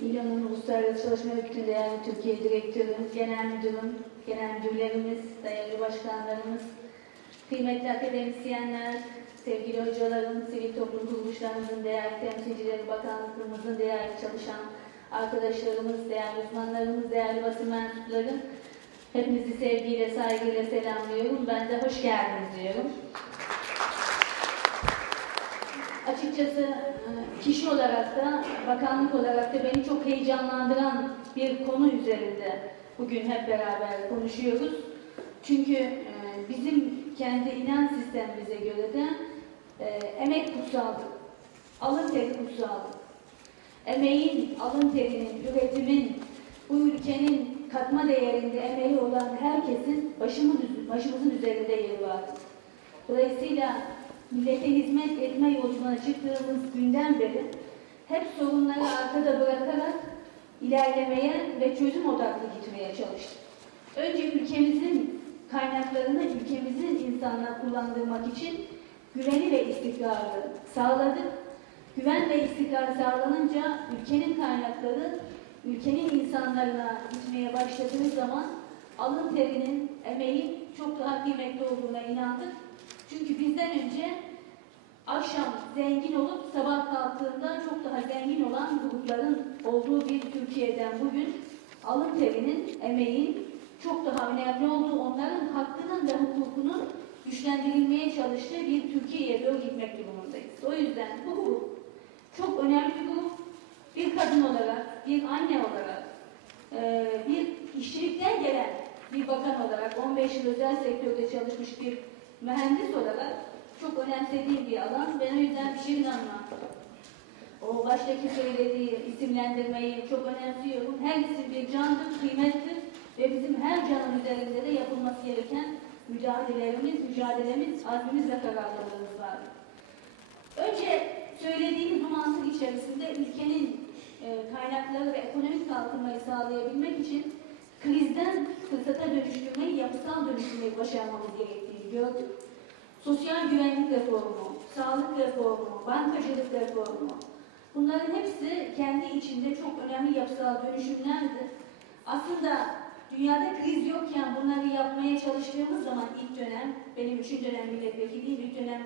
İLO'nun Uluslararası Çalışma Örgütü Değerli Türkiye Direktörü, Genel Müdürüm, Genel Müdürlerimiz, değerli başkanlarımız, kıymetli akademisyenler, sevgili hocalarım, sivil toplum kuruluşlarımızın değerli temsilcileri, bakanlıklarımızın değerli çalışan arkadaşlarımız, değerli uzmanlarımız, değerli basın mensupları, hepinizi sevgiyle, saygıyla selamlıyorum. Ben de hoş geldiniz diyorum. Açıkçası kişi olarak da, bakanlık olarak da beni çok heyecanlandıran bir konu üzerinde bugün hep beraber konuşuyoruz. Çünkü e, bizim kendi inan sistemimize göre de e, emek kutsaldır, alın teri kutsaldır. Emeğin, alın terinin, üretimin, bu ülkenin katma değerinde emeği olan herkesin başımız, başımızın üzerinde yeri vardır. Dolayısıyla millete hizmet etme yolculuğuna çıktığımız günden beri hep sorunları arkada bırakarak ilerlemeye ve çözüm odaklı gitmeye çalıştık. Önce ülkemizin kaynaklarını ülkemizin insanına kullandırmak için güveni ve istikrarı sağladık. Güven ve istikrar sağlanınca ülkenin kaynakları ülkenin insanlarına gitmeye başladığı zaman alın terinin, emeğin çok daha kıymetli olduğuna inandık. Çünkü bizden önce akşam zengin olup sabah kalktığında çok daha zengin olan grupların olduğu bir Türkiye'den bugün alın terinin, emeğin çok daha önemli olduğu, onların hakkının ve hukukunun güçlendirilmeye çalıştığı bir Türkiye'ye doğru gitmek durumundayız. O yüzden bu grup çok önemli bir grup. Bir kadın olarak, bir anne olarak, bir işçilikten gelen bir bakan olarak, 15 yıl özel sektörde çalışmış bir mühendis olarak çok önemsediğim bir alan. Ben o yüzden bir şey inanmam. O baştaki söylediği isimlendirmeyi çok önemsiyorum. Her isim bir candır, kıymettir ve bizim her canın üzerinde de yapılması gereken mücadelelerimiz, mücadelemiz, azmimiz ve kararlılığımız var. Önce söylediğimiz bu mantık içerisinde ülkenin e, kaynakları ve ekonomik kalkınmayı sağlayabilmek için krizden fırsata dönüştürmeyi, yapısal dönüştürmeyi başarmamız gerektiğini gördük. Sosyal güvenlik reformu, sağlık reformu, bankacılık reformu, bunların hepsi kendi içinde çok önemli yapısal dönüşümlerdi. Aslında dünyada kriz yokken bunları yapmaya çalıştığımız zaman ilk dönem, benim üçüncü dönem milletvekiliyim, ilk dönem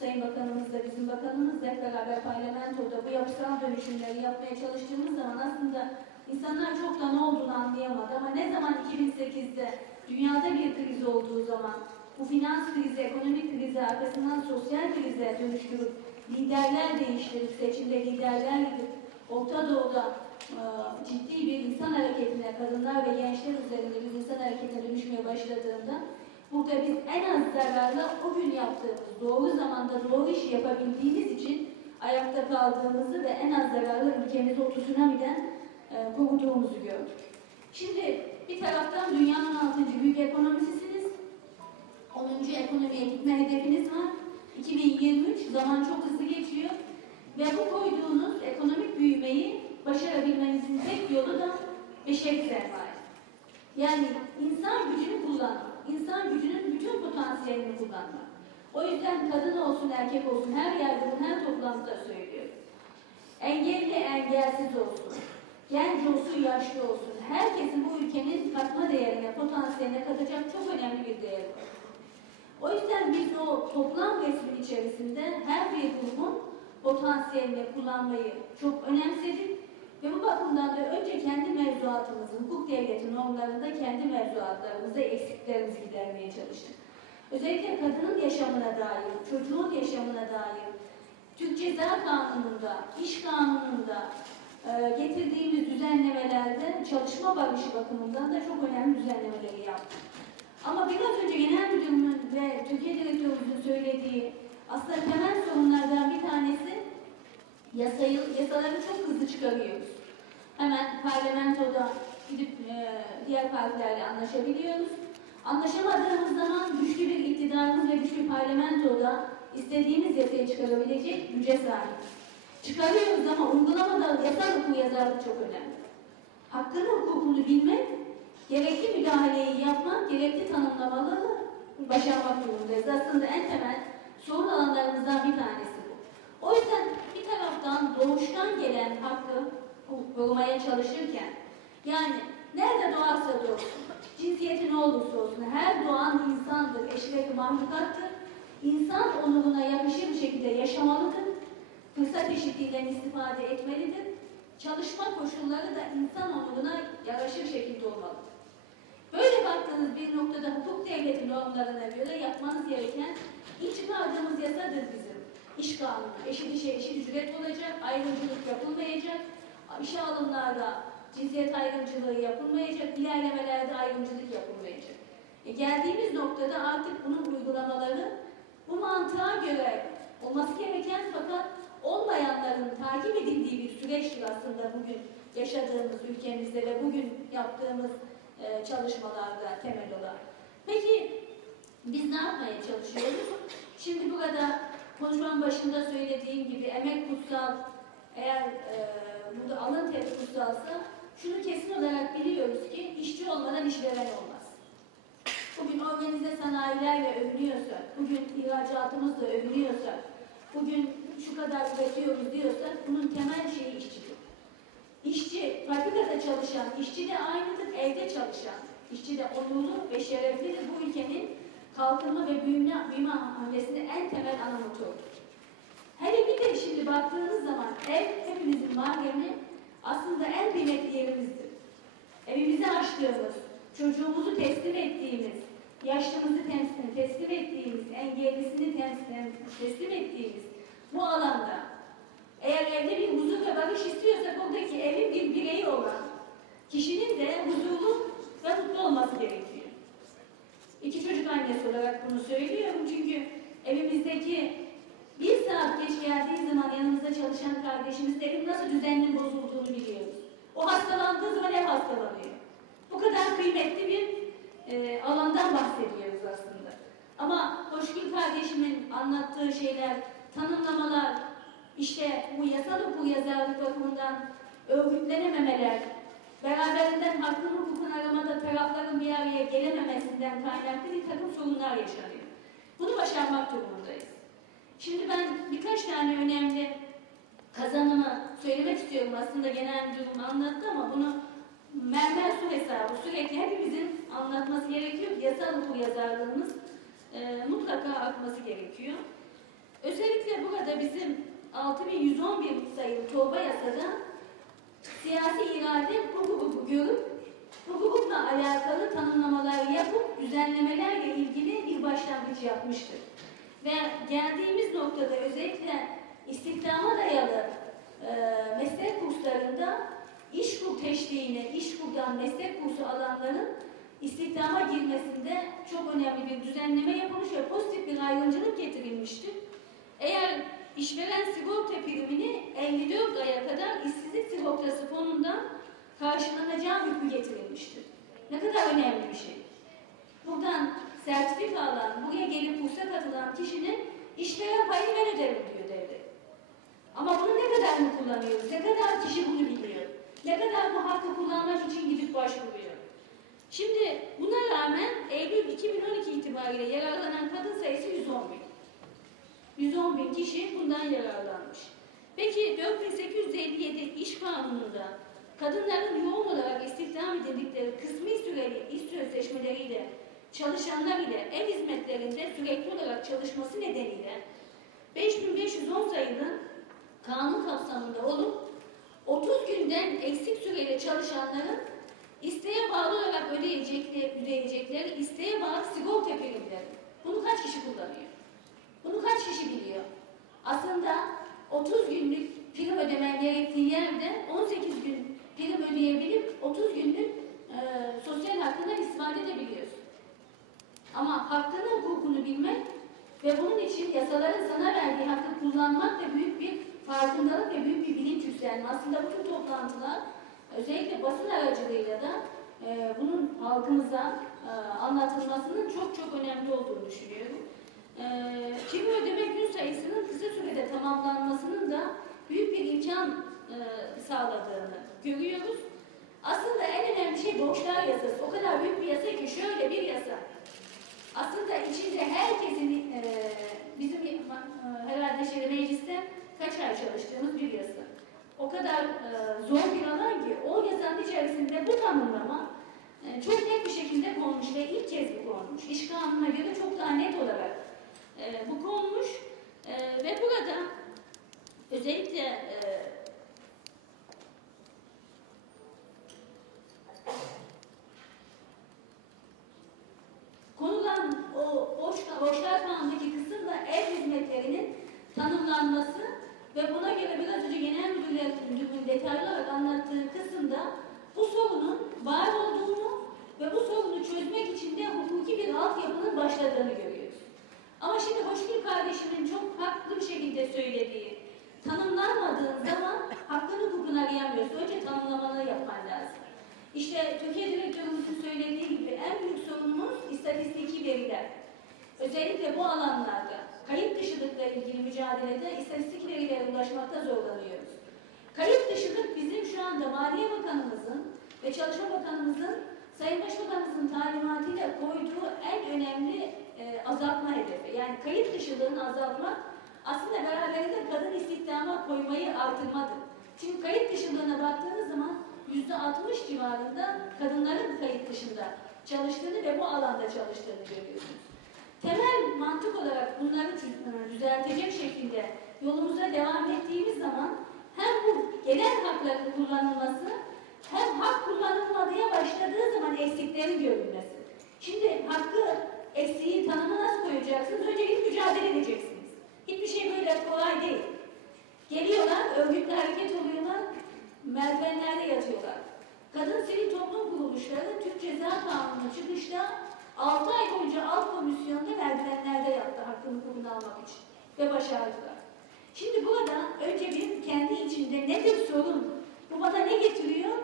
Sayın Bakanımız da bizim bakanımız da hep beraber parlamentoda bu yapısal dönüşümleri yapmaya çalıştığımız zaman aslında insanlar çok da ne olduğunu anlayamadı ama ne zaman 2008'de dünyada bir kriz olduğu zaman bu finans krizi, ekonomik krizi arkasından sosyal krize dönüştürüp liderler değiştirip seçimde liderler gidip Orta Doğu'da e, ciddi bir insan hareketine, kadınlar ve gençler üzerinde bir insan hareketine dönüşmeye başladığında burada biz en az zararla o gün yaptığımız, doğru zamanda doğru işi yapabildiğimiz için ayakta kaldığımızı ve en az zararlı ülkemizi o tsunami'den e, koruduğumuzu gördük. Şimdi bir taraftan dünyanın 6. büyük ekonomisisiniz. 10. ekonomiye gitme hedefiniz var. 2023 zaman çok hızlı geçiyor. Ve bu koyduğunuz ekonomik büyümeyi başarabilmenizin tek yolu da beşeri sermaye. Yani insan gücünü kullanmak, insan gücünün bütün potansiyelini kullanmak. O yüzden kadın olsun, erkek olsun, her yerde, her toplantıda söylüyorum. Engelli, engelsiz olsun, genç olsun, yaşlı olsun, herkesin bu ülkenin katma değerine, potansiyeline katacak çok önemli bir değer var. O yüzden biz o toplam resmin içerisinde her bir grubun potansiyelini kullanmayı çok önemsedik. Ve bu bakımdan da önce kendi mevzuatımızın, hukuk devleti normlarında kendi mevzuatlarımızda eksiklerimizi gidermeye çalıştık. Özellikle kadının yaşamına dair, çocuğun yaşamına dair, Türk Ceza Kanunu'nda, iş kanununda e, getirdiğimiz düzenlemelerde çalışma barışı bakımından da çok önemli düzenlemeleri yaptık. Ama biraz önce Genel Müdürümün ve Türkiye Direktörümüzün söylediği aslında temel sorunlardan bir tanesi yasayı, yasaları çok hızlı çıkarıyoruz. Hemen parlamentoda gidip e, diğer partilerle anlaşabiliyoruz. Anlaşamadığımız zaman güçlü bir iktidarımız ve güçlü parlamentoda istediğimiz yasayı çıkarabilecek güce sahip. Çıkarıyoruz ama uygulamada yasal hukuku yazarlık çok önemli. Hakkını hukukunu bilmek, gerekli müdahaleyi yapmak, gerekli tanımlamaları başarmak durumundayız. Aslında en temel sorun alanlarımızdan bir tanesi bu. O yüzden bir taraftan doğuştan gelen hakkı korumaya çalışırken yani nerede doğarsa doğsun, cinsiyeti ne olursa olsun her doğan insandır, eşref mahlukattır. İnsan onuruna yakışır bir şekilde yaşamalıdır. Fırsat eşitliğinden istifade etmelidir. Çalışma koşulları da insan onuruna yaraşır şekilde olmalıdır. Böyle baktığınız bir noktada hukuk devleti normlarına göre yapmanız gereken çıkardığımız yasadır bizim. İş kanunu. Eşit işe eşit ücret olacak, ayrımcılık yapılmayacak, işe alımlarda cinsiyet ayrımcılığı yapılmayacak, ilerlemelerde ayrımcılık yapılmayacak. E geldiğimiz noktada artık bunun uygulamaları bu mantığa göre olması gereken fakat olmayanların takip edildiği bir süreçtir aslında bugün yaşadığımız ülkemizde ve bugün yaptığımız e, çalışmalarda temel olarak. Peki biz ne yapmaya çalışıyoruz? Şimdi burada konuşmanın başında söylediğim gibi emek kutsal, eğer e, burada alın teri kutsalsa şunu kesin olarak biliyoruz ki işçi olmadan işveren olmaz. Bugün organize sanayilerle övünüyorsak, bugün ihracatımızla övünüyorsak, bugün şu kadar üretiyoruz diyorsak bunun temel şeyi işçilik. İşçi, fabrikada çalışan işçi de aynıdır, evde çalışan işçi de onurlu ve şereflidir. Bu ülkenin kalkınma ve büyüme, büyüme hamlesinde en temel ana motorudur. Hele bir de şimdi baktığınız zaman ev hepimizin mahremi aslında en kıymetli yerimizdir. Evimizi açtığımız, çocuğumuzu teslim ettiğimiz, yaşlımızı teslim, teslim ettiğimiz, engellisini teslim, teslim ettiğimiz bu alanda eğer evde bir huzur barış istiyorsak oradaki evin bir bireyi olan kişinin de huzurlu ve mutlu olması gerekiyor. İki çocuk annesi olarak bunu söylüyorum çünkü evimizdeki bir saat geç geldiği zaman yanımızda çalışan kardeşimiz evin nasıl düzenli bozulduğunu biliyoruz. O hastalandığı zaman ev hastalanıyor. Bu kadar kıymetli bir e, alandan bahsediyoruz aslında. Ama Hoşgül kardeşimin anlattığı şeyler, tanımlamalar, işte bu yasal hukuk yazarlık bakımından örgütlenememeler, beraberinden hakkın hukukun aramada tarafların bir araya gelememesinden kaynaklı bir takım sorunlar yaşanıyor. Bunu başarmak durumundayız. Şimdi ben birkaç tane önemli kazanımı söylemek istiyorum. Aslında genel durumu anlattı ama bunu mermer su hesabı sürekli hepimizin anlatması gerekiyor ki yasal hukuk yazarlığımız e, mutlaka akması gerekiyor. Özellikle burada bizim 6111 sayılı torba yasada siyasi irade hukuku görüp hukukla alakalı tanımlamalar yapıp düzenlemelerle ilgili bir başlangıç yapmıştır. Ve geldiğimiz noktada özellikle istihdama dayalı e, meslek kurslarında iş kur teşviğine, iş kurdan meslek kursu alanların istihdama girmesinde çok önemli bir düzenleme yapılmış ve pozitif bir ayrımcılık getirilmiştir. Eğer işveren sigorta primini 54 aya kadar işsizlik sigortası fonundan karşılanacağı hükmü getirilmiştir. Ne kadar önemli bir şey. Buradan sertifika alan, buraya gelip kursa katılan kişinin işveren payı ben öderim diyor devlet. Ama bunu ne kadar mı kullanıyoruz? Ne kadar kişi bunu biliyor? Ne kadar bu hakkı kullanmak için gidip başvuruyor? Şimdi buna rağmen Eylül 2012 itibariyle yararlanan kadın sayısı 110 bin. 110 bin kişi bundan yararlanmış. Peki 4857 iş kanununda kadınların yoğun olarak istihdam edildikleri kısmi süreli iş sözleşmeleriyle çalışanlar ile ev hizmetlerinde sürekli olarak çalışması nedeniyle 5510 sayılı kanun kapsamında olup 30 günden eksik süreyle çalışanların isteğe bağlı olarak ödeyecekleri, ödeyecekleri isteğe bağlı sigorta primleri. Bunu kaç kişi kullanıyor? Bunu kaç kişi biliyor? Aslında 30 günlük prim ödemen gerektiği yerde 18 gün prim ödeyebilip 30 günlük e, sosyal hakkından istifade edebiliyorsun. Ama hakkını, hukukunu bilmek ve bunun için yasaların sana verdiği hakkı kullanmak da büyük bir farkındalık ve büyük bir bilinç yükselme. Aslında bütün toplantılar özellikle basın aracılığıyla da e, bunun halkımıza e, anlatılmasının çok çok önemli olduğunu düşünüyorum. E, prim ödeme gün sayısının kısa sürede tamamlanmasının da büyük bir imkan e, sağladığını görüyoruz. Aslında en önemli şey borçlar yasası. O kadar büyük bir yasa ki şöyle bir yasa. Aslında içinde herkesin e, bizim e, herhalde şey, mecliste kaç ay çalıştığımız bir yasa. o kadar e, zor bir alan ki o yazanın içerisinde bu tanımlama e, çok net bir şekilde konmuş ve ilk kez bu konmuş. İş kanununa göre çok daha net olarak e, bu konmuş e, ve burada özellikle e, konulan o borç, borçlar kanundaki kısımda ev hizmetlerinin tanımlanması ve buna göre biraz önce genel müdürlüğün detaylı olarak anlattığı kısımda bu sorunun var olduğunu ve bu sorunu çözmek için de hukuki bir altyapının başladığını görüyoruz. Ama şimdi Hoşgül kardeşimin çok haklı bir şekilde söylediği, tanımlanmadığın zaman hakkını hukukunu arayamıyorsun. Önce tanımlamaları yapman lazım. İşte Türkiye Direktörümüzün söylediği gibi en büyük sorunumuz veriler. Özellikle bu alanlarda kayıt dışılıkla ilgili mücadelede istatistik verilere ulaşmakta zorlanıyoruz. Kayıt dışılık bizim şu anda Maliye Bakanımızın ve Çalışma Bakanımızın Sayın Başbakanımızın talimatıyla koyduğu en önemli e, azaltma hedefi. Yani kayıt dışılığını azaltmak aslında beraberinde kadın istihdama koymayı artırmadır. Çünkü kayıt dışılığına baktığınız zaman yüzde 60 civarında kadınların kayıt dışında çalıştığını ve bu alanda çalıştığını görüyorsunuz. Temel mantık olarak bunları düzeltecek şekilde yolumuza devam ettiğimiz zaman hem bu genel hakların kullanılması hem hak kullanılmadıya başladığı zaman eksiklerin görülmesi. Şimdi hakkı eksiği tanımı nasıl koyacaksınız? Önce bir mücadele edeceksiniz. Hiçbir şey böyle kolay değil. Geliyorlar, örgütlü hareket oluyorlar, merdivenlerde yatıyorlar. Kadın sivil toplum kuruluşları Türk Ceza Kanunu çıkışta 6 ay boyunca alt komisyonda merdivenlerde yattı hakkını almak için ve başardılar. Şimdi burada önce bir kendi içinde nedir sorun? Bu bana ne getiriyor?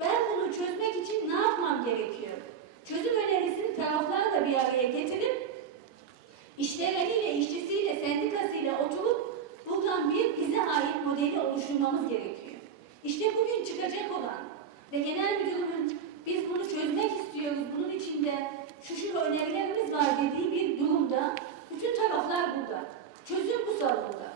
Ben bunu çözmek için ne yapmam gerekiyor? Çözüm önerisini taraflarla bir araya getirip işvereniyle, işçisiyle, sendikasıyla oturup buradan bir bize ait modeli oluşturmamız gerekiyor. İşte bugün çıkacak olan ve genel müdürümün biz bunu çözmek istiyoruz, bunun içinde şu şu önerilerimiz var dediği bir durumda bütün taraflar burada. Çözüm bu salonda.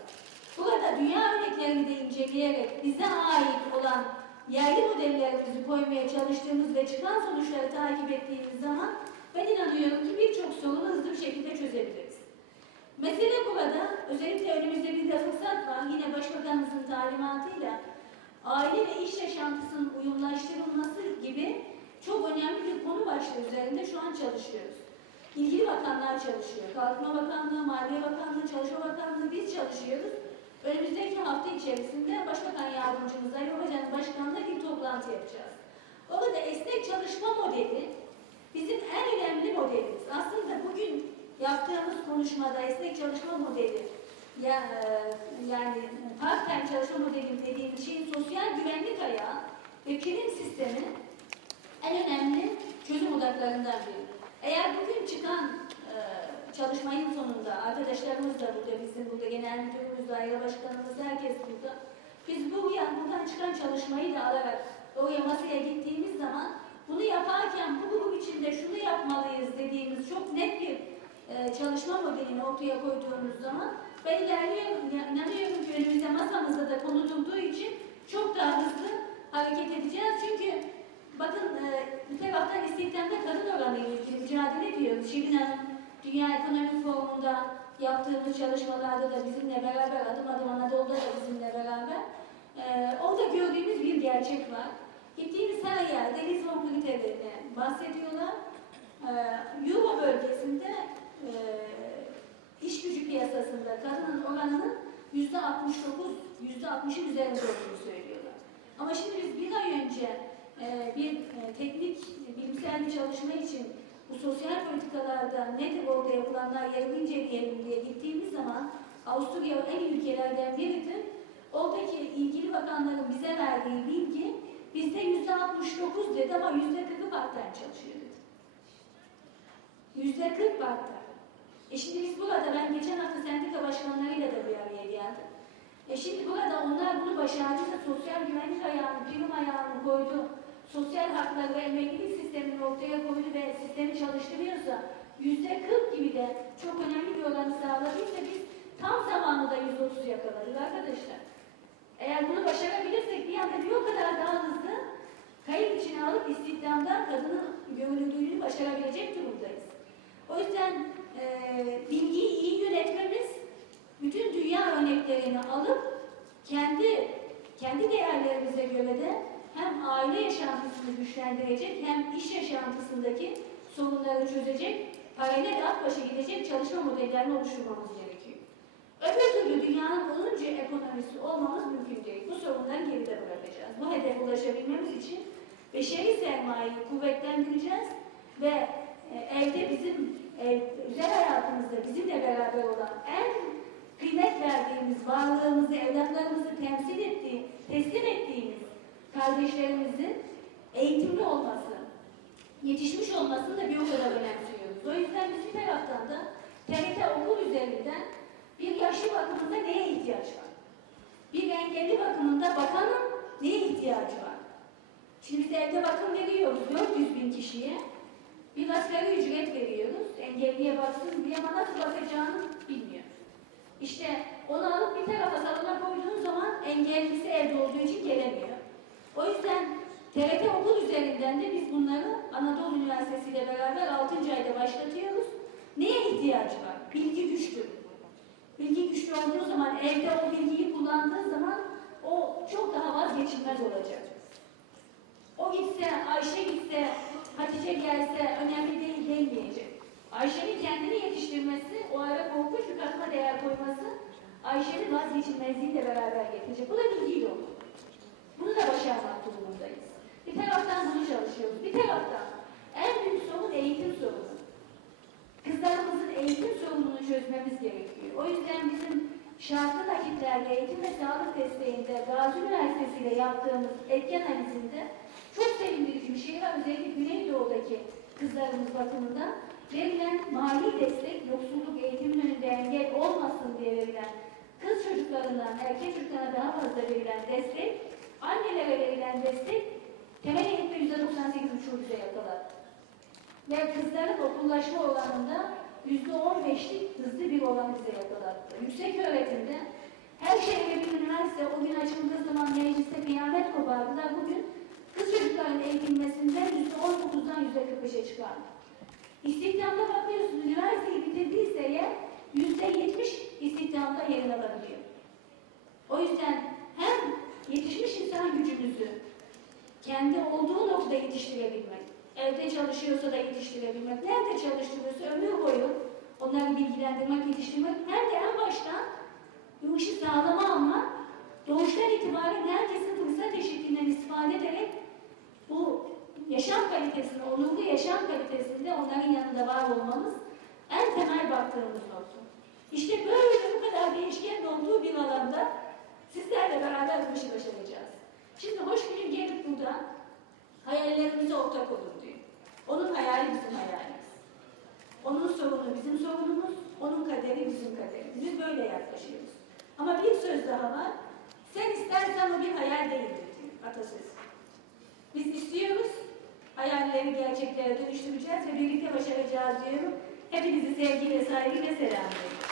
Burada dünya örneklerini de inceleyerek bize ait olan yerli modellerimizi koymaya çalıştığımız ve çıkan sonuçları takip ettiğimiz zaman ben inanıyorum ki birçok sorunu hızlı bir şekilde çözebiliriz. Mesele burada, özellikle önümüzde bir de fırsat var, yine Başbakanımızın talimatıyla aile ve iş yaşantısının uyumlaştırılması gibi çok önemli bir konu başlığı üzerinde şu an çalışıyoruz. İlgili bakanlar çalışıyor. Kalkınma Bakanlığı, Maliye Bakanlığı, Çalışma Bakanlığı biz çalışıyoruz. Önümüzdeki hafta içerisinde Başbakan Yardımcımız Ali Babacan'ın başkanlığında bir toplantı yapacağız. Orada esnek çalışma modeli bizim en önemli modelimiz. Aslında bugün yaptığımız konuşmada esnek çalışma modeli ya, yani part-time çalışma modeli dediğimiz şeyin sosyal güvenlik ayağı ve prim sistemi en önemli çözüm odaklarından biri. Eğer bugün çıkan e, çalışmayın sonunda arkadaşlarımız da burada, bizim burada genel müdürümüz, daire başkanımız, herkes burada. Biz bu buradan çıkan çalışmayı da alarak oraya masaya gittiğimiz zaman bunu yaparken bu grup içinde şunu yapmalıyız dediğimiz çok net bir e, çalışma modelini ortaya koyduğumuz zaman ben inanıyorum ki önümüzde masamızda da konulduğu için çok daha hızlı hareket edeceğiz. Çünkü bakın e, bir taraftan istihdamda kadın oranı ilgili mücadele ediyoruz. Şirin Hanım Dünya Ekonomik Forumu'nda yaptığımız çalışmalarda da bizimle beraber, adım adım Anadolu'da da bizimle beraber e, orada gördüğümüz bir gerçek var. Gittiğimiz her yerde Lisbon kriterlerini bahsediyorlar. E, Euro bölgesinde e, iş gücü piyasasında kadının oranının yüzde 69, yüzde 60'ın üzerinde olduğunu söylüyorlar. Ama şimdi biz bir ay önce e, bir e, teknik, bilimsel bir çalışma için bu sosyal politikalarda nedir orada yapılanlar yarım inceleyelim diye gittiğimiz zaman Avusturya en iyi ülkelerden biridir. Oradaki ilgili bakanların bize verdiği bilgi bizde yüzde 69 dedi ama yüzde 40'ı part çalışıyor dedi. Yüzde 40 part E şimdi biz burada ben geçen hafta sendika başkanlarıyla da bir araya geldim. E şimdi burada onlar bunu başardıysa sosyal güvenlik ayağını, prim ayağını koydu sosyal haklar ve emeklilik sistemini ortaya koydu ve sistemi çalıştırıyorsa yüzde 40 gibi de çok önemli bir oranı sağladıysa biz tam zamanında yüzde 30 yakaladık arkadaşlar. Eğer bunu başarabilirsek bir anda bir o kadar daha hızlı kayıt içine alıp istihdamda kadının görünürlüğünü başarabilecek durumdayız. O yüzden bilgiyi iyi yönetmemiz, bütün dünya örneklerini alıp kendi kendi değerlerimize göre de hem aile yaşantısını güçlendirecek hem iş yaşantısındaki sorunları çözecek, paralel at başa gidecek çalışma modellerini oluşturmamız gerekiyor. Öbür türlü dünyanın 10. ekonomisi olmamız mümkün değil. Bu sorunları geride bırakacağız. Bu hedefe ulaşabilmemiz için beşeri sermayeyi kuvvetlendireceğiz ve evde bizim e, özel hayatımızda bizimle beraber olan en kıymet verdiğimiz varlığımızı, evlatlarımızı temsil ettiği, teslim ettiğimiz kardeşlerimizin eğitimli olması, yetişmiş olmasını da bir o kadar önemsiyoruz. O yüzden biz bir taraftan da TRT okul üzerinden bir yaşlı bakımında neye ihtiyaç var? Bir engelli bakımında bakanın neye ihtiyacı var? Şimdi biz evde bakım veriyoruz 400 bin kişiye. Bir asgari ücret veriyoruz. Engelliye baksın diye ama nasıl bakacağını bilmiyor. İşte onu alıp bir tarafa salona koyduğun zaman engellisi evde olduğu için gelemiyor. O yüzden TRT okul üzerinden de biz bunları Anadolu Üniversitesi ile beraber 6. ayda başlatıyoruz. Neye ihtiyacı var? Bilgi güçlü. Bilgi güçlü olduğu zaman, evde o bilgiyi kullandığı zaman o çok daha vazgeçilmez olacak. O gitse, Ayşe gitse, Hatice gelse önemli değil demeyecek. Ayşe'nin kendini yetiştirmesi, o ara korkunç bir katma değer koyması Ayşe'nin vazgeçilmezliğiyle beraber getirecek. Bu da bilgiyle olur. Bunu da başarmak durumundayız. Bir taraftan bunu çalışıyoruz. Bir taraftan en büyük sorun eğitim sorunu. Kızlarımızın eğitim sorununu çözmemiz gerekiyor. O yüzden bizim şartlı nakitlerde eğitim ve sağlık desteğinde Gazi Üniversitesi ile yaptığımız etki analizinde çok sevindirici bir şey var. Özellikle Güneydoğu'daki kızlarımız bakımından verilen mali destek, yoksulluk eğitimin önünde engel olmasın diye verilen kız çocuklarından erkek çocuklarına daha fazla verilen destek, annelere verilen destek temel eğitimde yüzde 98,5 bize yakaladı. Ve kızların okullaşma oranında yüzde 15'lik hızlı bir oran bize yakalattı. Yüksek öğretimde her şehirde bir üniversite o gün açıldığı zaman mecliste kıyamet kopardılar. Bugün kız çocukların eğitilmesinden yüzde 19'dan yüzde 45'e çıkardı. İstihdamda bakıyorsunuz, üniversiteyi bitirdiyse eğer yüzde 70 istihdamda yerini alabiliyor. O yüzden hem yetişmiş insan gücümüzü kendi olduğu noktada yetiştirebilmek, evde çalışıyorsa da yetiştirebilmek, nerede çalıştırıyorsa ömür boyu onları bilgilendirmek, yetiştirmek, hem de en baştan bu işi sağlama almak, doğuştan itibaren herkesin fırsat eşitliğinden istifade ederek bu yaşam kalitesini, onurlu yaşam kalitesinde onların yanında var olmamız en temel baktığımız nokta. İşte böyle bu kadar değişken olduğu bir alanda sizlerle beraber bu işi başaracağız. Şimdi hoş günün gelip burada hayallerimize ortak olun diyor. Onun hayali bizim hayalimiz. Onun sorunu bizim sorunumuz, onun kaderi bizim kaderimiz. Biz böyle yaklaşıyoruz. Ama bir söz daha var. Sen istersen o bir hayal değildir diyor atasözü. Biz istiyoruz, hayalleri gerçeklere dönüştüreceğiz ve birlikte başaracağız diyorum. Hepinizi sevgiyle, saygıyla selamlıyorum.